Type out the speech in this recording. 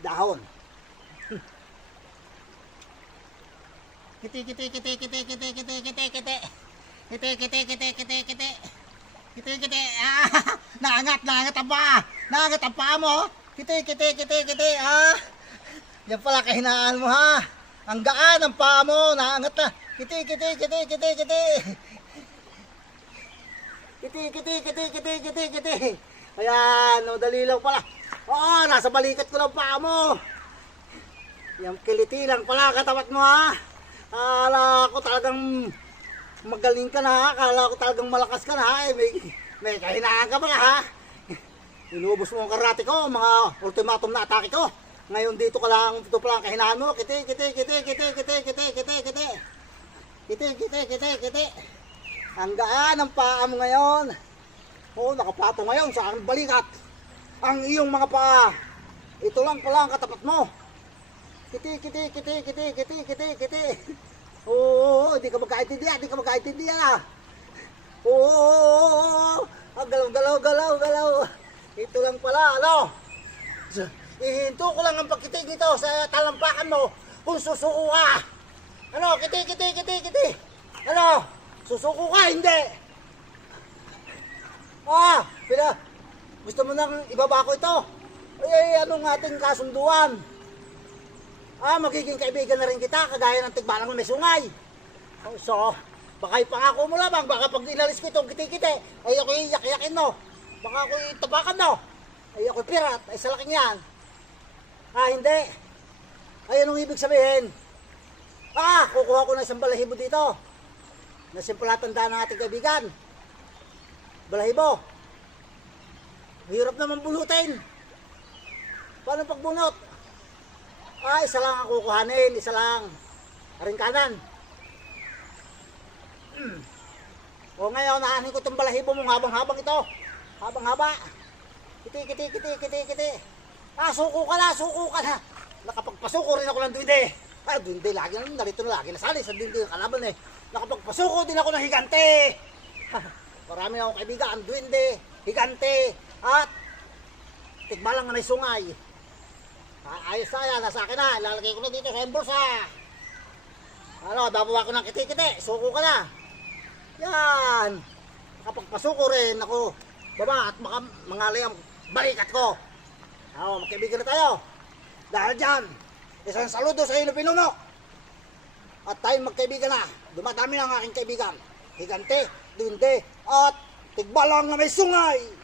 dahon. Kiti, kiti, kiti, kiti, kiti, kiti, kiti, kiti. Kiti, kiti, kiti, kiti, kiti. Kiti, kiti. Naangat ang paa. Naangat ang paa mo. Kiti, kiti, kiti, kiti. Yan pala kahinaan mo ha. Ang gaan ang paa mo. Naangat na. Kiti, kiti, kiti, kiti, kiti. Kiti, kiti, kiti, kiti, kiti, kiti. Ayan, madali lang pala. Oo, nasa balikat ko lang paa mo. Yung kiliti lang pala katapat mo ha. Akala ko talagang magaling ka na ha. Akala ko talagang malakas ka na ha. May kahinaan ka pala ha. Inubos mo ang karate ko, mga ultimatum na atake ko. Ngayon dito ka lang, ito pala ang kahinaan mo. Kiti, kiti, kiti, kiti, kiti, kiti, kiti, kiti. Kiti, kiti, kiti, kiti. Ang gaan ang paa mo ngayon. Oo, nakapato ngayon sa aking balikat. Ang iyong mga paa. Ito lang pala ang katapat mo. Kiti, kiti, kiti, kiti, kiti, kiti, kiti. Oo, di ka magkaintindihan, di ka magkaintindihan. Oo, galaw, galaw, galaw, galaw. Ito lang pala, ano? Ihinto ko lang ang pagkitig nito sa talampakan mo kung susuko ka. Ano, kiti, kiti, kiti, kiti. Ano, susuko ka, hindi. Gusto mo nang ibaba ko ito? Ay, anong ating kasunduan? Magiging kaibigan na rin kita, kagaya ng tigbalang na may sungay. So, baka ipangako mo lamang, baka pag inalis ko itong kiti-kiti, ay ako iyak-iyakin no. Baka ako itabakan no. Ay ako pirat, ay sa laking yan. Hindi. Ay, anong ibig sabihin? Kukuha ko ng isang balahibo dito. Na simpalatanda ng ating kaibigan. Balahibo. Hirap naman bulutin. Paano pagbunot? Isa lang ang kukuhanin, isa lang. Aring kanan. O ngayon, naanin ko itong balahibo mong habang-habang ito. Habang-haba. Kiti, kiti, kiti, kiti, kiti. Suko ka na, suko ka na. Nakapagpasuko rin ako ng duwinde. Duwinde, lagi na, narito na lagi nasali sa duwinde ng kalaban eh. Nakapagpasuko din ako ng higante. Marami na akong kaibigan, duwinde, higante, at tigbalang na may sungay. Ayos na yan, nasa akin na, ilalagay ko na dito sa bulsa. Babawa ko ng kiti-kiti, suko ka na. Yan, nakapagpasuko rin ako, baba at mangalay ang balikat ko. Magkaibigan na tayo. Dahil dyan, isang saludo sa iyong pinuno. At tayo magkaibigan na, dumadami na ang aking kaibigan. Higante, duwinde, at tigbalang na may sungay.